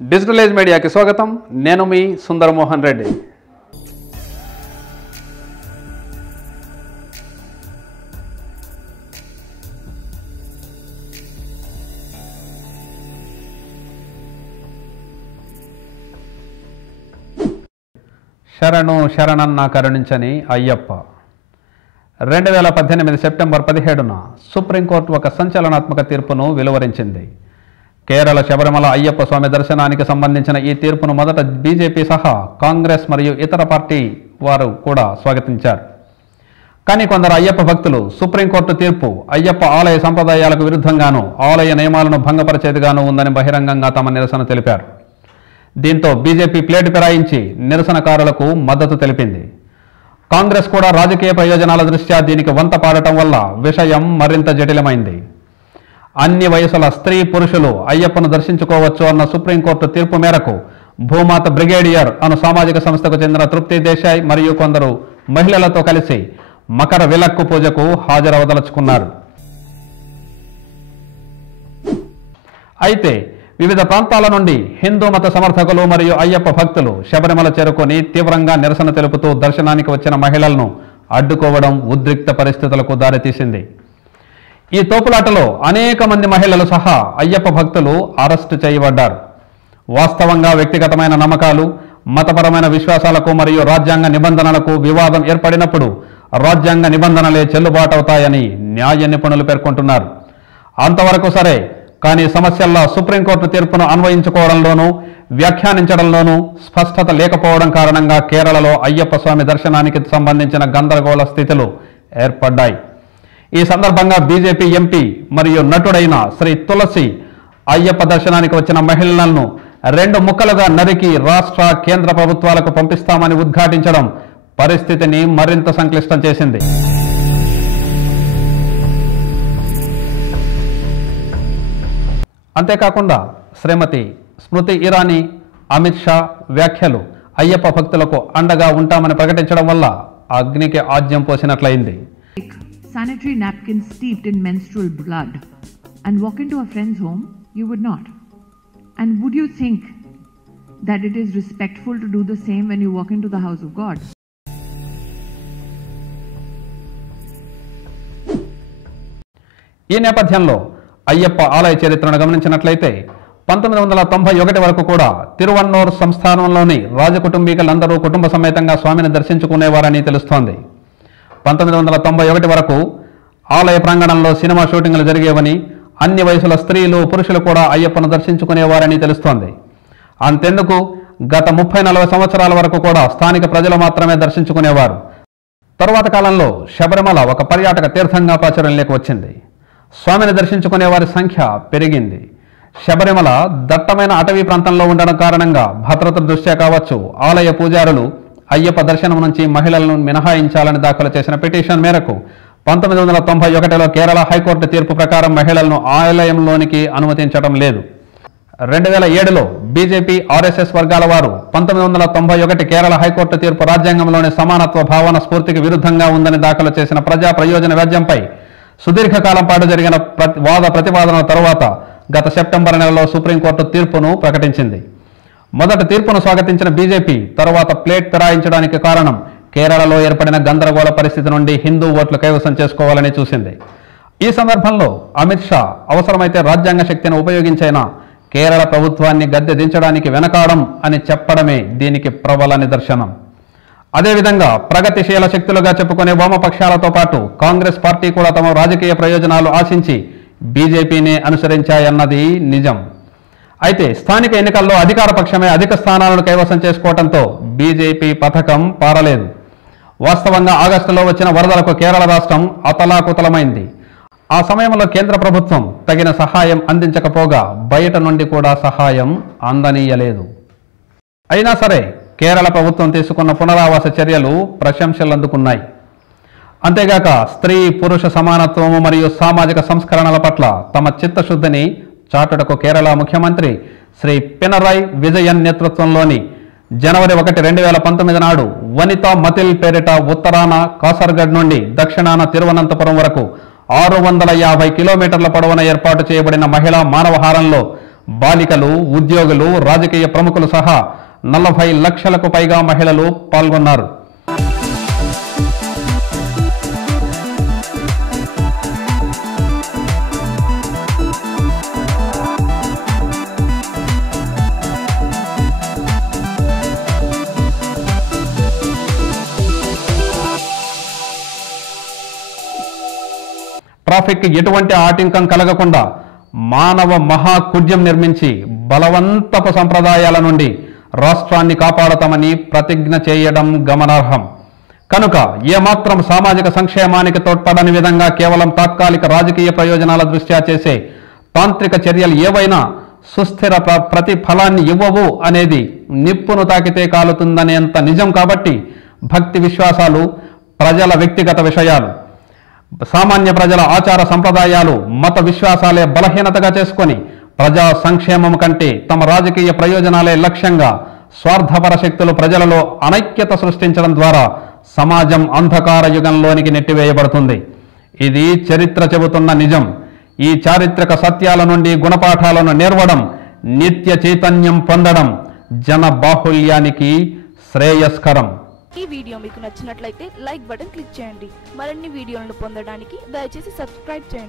Digital age మీడియాకి స్వాగతం. నేను మీ సుందరమోహన్ రెడ్డి. శరణు శరణన్న కరుణించని అయ్యప్ప. 2018 సెప్టెంబర్ 17న సుప్రీంకోర్టు ఒక సంచలనాత్మక తీర్పును వెలువరించింది. కేరళ శబరిమల అయ్యప్ప స్వామి దర్శనానికి సంబంధించిన ఈ తీర్పును మొదట బీజేపీ సహా కాంగ్రెస్ మరియు ఇతర పార్టీ వారు కూడా స్వాగతించారు. కానీ కొందరు అయ్యప్ప భక్తులు సుప్రీంకోర్టు తీర్పు అయ్యప్ప ఆలయ సంప్రదాయాలకు విరుద్ధంగానూ ఆలయ నియమాలను భంగపరిచేదిగానూ ఉందని బహిరంగంగా తమ నిరసన తెలిపారు. దీంతో బీజేపీ ప్లేటు ఫిరాయించి నిరసనకారులకు మద్దతు తెలిపింది. కాంగ్రెస్ కూడా రాజకీయ ప్రయోజనాల దృష్ట్యా దీనికి వంత పాడటం వల్ల విషయం మరింత జటిలమైంది. అన్ని వయసుల స్త్రీ పురుషులు అయ్యప్పను దర్శించుకోవచ్చు అన్న సుప్రీంకోర్టు తీర్పు మేరకు భూమాత బ్రిగేడియర్ అను సామాజిక సంస్థకు చెందిన తృప్తి దేశాయ్ మరియు కొందరు మహిళలతో కలిసి మకర విలక్కు పూజకు హాజరవదలుచుకున్నారు. అయితే వివిధ ప్రాంతాల నుండి హిందూ మత సమర్థకులు మరియు అయ్యప్ప భక్తులు శబరిమల చేరుకొని తీవ్రంగా నిరసన తెలుపుతూ దర్శనానికి వచ్చిన మహిళలను అడ్డుకోవడం ఉద్రిక్త పరిస్థితులకు దారితీసింది. ఈ తోపులాటలో అనేక మంది మహిళలు సహా అయ్యప్ప భక్తులు అరెస్టు చేయబడ్డారు. వాస్తవంగా వ్యక్తిగతమైన నమ్మకాలు, మతపరమైన విశ్వాసాలకు మరియు రాజ్యాంగ నిబంధనలకు వివాదం ఏర్పడినప్పుడు రాజ్యాంగ నిబంధనలే చెల్లుబాటవుతాయని న్యాయ నిపుణులు పేర్కొంటున్నారు. అంతవరకు సరే, కానీ సమస్యల్లో సుప్రీంకోర్టు తీర్పును అన్వయించుకోవడంలోనూ వ్యాఖ్యానించడంలోనూ స్పష్టత లేకపోవడం కారణంగా కేరళలో అయ్యప్ప స్వామి దర్శనానికి సంబంధించిన గందరగోళ స్థితులు ఏర్పడ్డాయి. ఈ సందర్భంగా బీజేపీ ఎంపీ మరియు నటుడైన శ్రీ తులసి అయ్యప్ప దర్శనానికి వచ్చిన మహిళలను 2 ముక్కలుగా నరికి రాష్ట్ర కేంద్ర ప్రభుత్వాలకు పంపిస్తామని ఉద్ఘాటించడం పరిస్థితిని మరింత సంక్లిష్టం చేసింది. అంతేకాకుండా శ్రీమతి స్మృతి ఇరానీ, అమిత్ షా వ్యాఖ్యలు అయ్యప్ప భక్తులకు అండగా ఉంటామని ప్రకటించడం వల్ల అగ్నికి ఆజ్యం పోసినట్లయింది. Sanitary napkins steeped in menstrual blood and walk into a friend's home, you would not. And would you think that it is respectful to do the same when you walk into the house of God? ఈ నేపథ్యంలో అయ్యప్ప ఆలయ చరిత్రను గమనించినట్లయితే 1991 వరకు కూడా తిరువన్నూరు సంస్థానంలోని రాజకుటుంబీకులందరూ కుటుంబ సమేతంగా స్వామిని దర్శించుకునేవారని తెలుస్తోంది. 1991 వరకు ఆలయ ప్రాంగణంలో సినిమా షూటింగ్లు జరిగేవని, అన్ని వయసుల స్త్రీలు పురుషులు కూడా అయ్యప్పను దర్శించుకునేవారని తెలుస్తోంది. అంతెందుకు గత 30-40 సంవత్సరాల వరకు కూడా స్థానిక ప్రజలు మాత్రమే దర్శించుకునేవారు. తరువాత కాలంలో శబరిమల ఒక పర్యాటక తీర్థంగా ప్రాచుర్యంలోకి వచ్చింది. స్వామిని దర్శించుకునే వారి సంఖ్య పెరిగింది. శబరిమల దట్టమైన అటవీ ప్రాంతంలో ఉండడం కారణంగా భద్రత దృష్ట్యా కావచ్చు, ఆలయ పూజారులు అయ్యప్ప దర్శనం నుంచి మహిళలను మినహాయించాలని దాఖలు చేసిన పిటిషన్ మేరకు 1991లో కేరళ హైకోర్టు తీర్పు ప్రకారం మహిళలను ఆలయంలోనికి అనుమతించడం లేదు. 2007లో బీజేపీ ఆర్ఎస్ఎస్ వర్గాల వారు 1991 కేరళ హైకోర్టు తీర్పు రాజ్యాంగంలోని సమానత్వ భావన స్ఫూర్తికి విరుద్ధంగా ఉందని దాఖలు చేసిన ప్రజా ప్రయోజన వ్యాజ్యంపై సుదీర్ఘకాలం పాటు జరిగిన వాద ప్రతివాదనల తరువాత గత సెప్టెంబర్ నెలలో సుప్రీంకోర్టు తీర్పును ప్రకటించింది. మొదట తీర్పును స్వాగతించిన బీజేపీ తరువాత ప్లేట్ ఫిరాయించడానికి కారణం కేరళలో ఏర్పడిన గందరగోళ పరిస్థితి నుండి హిందూ ఓట్లు కైవసం చేసుకోవాలని చూసింది. ఈ సందర్భంలో అమిత్ షా అవసరమైతే రాజ్యాంగ శక్తిని ఉపయోగించైనా కేరళ ప్రభుత్వాన్ని గద్దె దించడానికి వెనకాడం అని చెప్పడమే దీనికి ప్రబల నిదర్శనం. అదేవిధంగా ప్రగతిశీల శక్తులుగా చెప్పుకునే వామపక్షాలతో పాటు కాంగ్రెస్ పార్టీ కూడా తమ రాజకీయ ప్రయోజనాలు ఆశించి బీజేపీని అనుసరించాయన్నది నిజం. అయితే స్థానిక ఎన్నికల్లో అధికార పక్షమే అధిక స్థానాలను కైవసం చేసుకోవడంతో బీజేపీ పథకం పారలేదు. వాస్తవంగా ఆగస్టులో వచ్చిన వరదలకు కేరళ రాష్ట్రం అతలాకుతలమైంది. ఆ సమయంలో కేంద్ర ప్రభుత్వం తగిన సహాయం అందించకపోగా బయట నుండి కూడా సహాయం అందనీయలేదు. అయినా సరే కేరళ ప్రభుత్వం తీసుకున్న పునరావాస చర్యలు ప్రశంసలు అందుకున్నాయి. అంతేగాక స్త్రీ పురుష సమానత్వము మరియు సామాజిక సంస్కరణల పట్ల తమ చిత్తశుద్ధిని చాటుటకు కేరళ ముఖ్యమంత్రి శ్రీ పినరయ్ విజయన్ నేతృత్వంలోని జనవరి 1, 2019 నాడు వనితా మతిల్ పేరిట ఉత్తరాన కాసర్గఢ్ నుండి దక్షిణాన తిరువనంతపురం వరకు 650 కిలోమీటర్ల పొడవున ఏర్పాటు చేయబడిన మహిళా మానవహారంలో బాలికలు, ఉద్యోగులు, రాజకీయ ప్రముఖులు సహా 40 లక్షలకు పైగా మహిళలు పాల్గొన్నారు. ట్రాఫిక్ ఎటువంటి ఆటంకం కలగకుండా మానవ మహాకుడ్యం నిర్మించి బలవంతపు సంప్రదాయాల నుండి రాష్ట్రాన్ని కాపాడతామని ప్రతిజ్ఞ చేయడం గమనార్హం. కనుక ఏమాత్రం సామాజిక సంక్షేమానికి తోడ్పడని విధంగా కేవలం తాత్కాలిక రాజకీయ ప్రయోజనాల దృష్ట్యా చేసే తాంత్రిక చర్యలు ఏవైనా సుస్థిర ప్రతిఫలాన్ని ఇవ్వవు అనేది నిప్పును తాకితే కాలుతుందనేంత నిజం. కాబట్టి భక్తి విశ్వాసాలు ప్రజల వ్యక్తిగత విషయాలు, సామాన్య ప్రజల ఆచార సంప్రదాయాలు, మత విశ్వాసాలే బలహీనతగా చేసుకొని ప్రజా సంక్షేమం కంటే తమ రాజకీయ ప్రయోజనాలే లక్ష్యంగా స్వార్థపర శక్తులు ప్రజలలో అనైక్యత సృష్టించడం ద్వారా సమాజం అంధకార యుగంలోనికి నెట్టివేయబడుతుంది. ఇది చరిత్ర చెబుతున్న నిజం. ఈ చారిత్రక సత్యాల నుండి గుణపాఠాలను నేర్వడం, నిత్య చైతన్యం పొందడం జన బాహుళ్యానికి శ్రేయస్కరం. ఈ వీడియో మీకు నచ్చినట్లయితే లైక్ బటన్ క్లిక్ చేయండి. మరిన్ని వీడియోలను పొందడానికి దయచేసి సబ్స్క్రైబ్ చేయండి.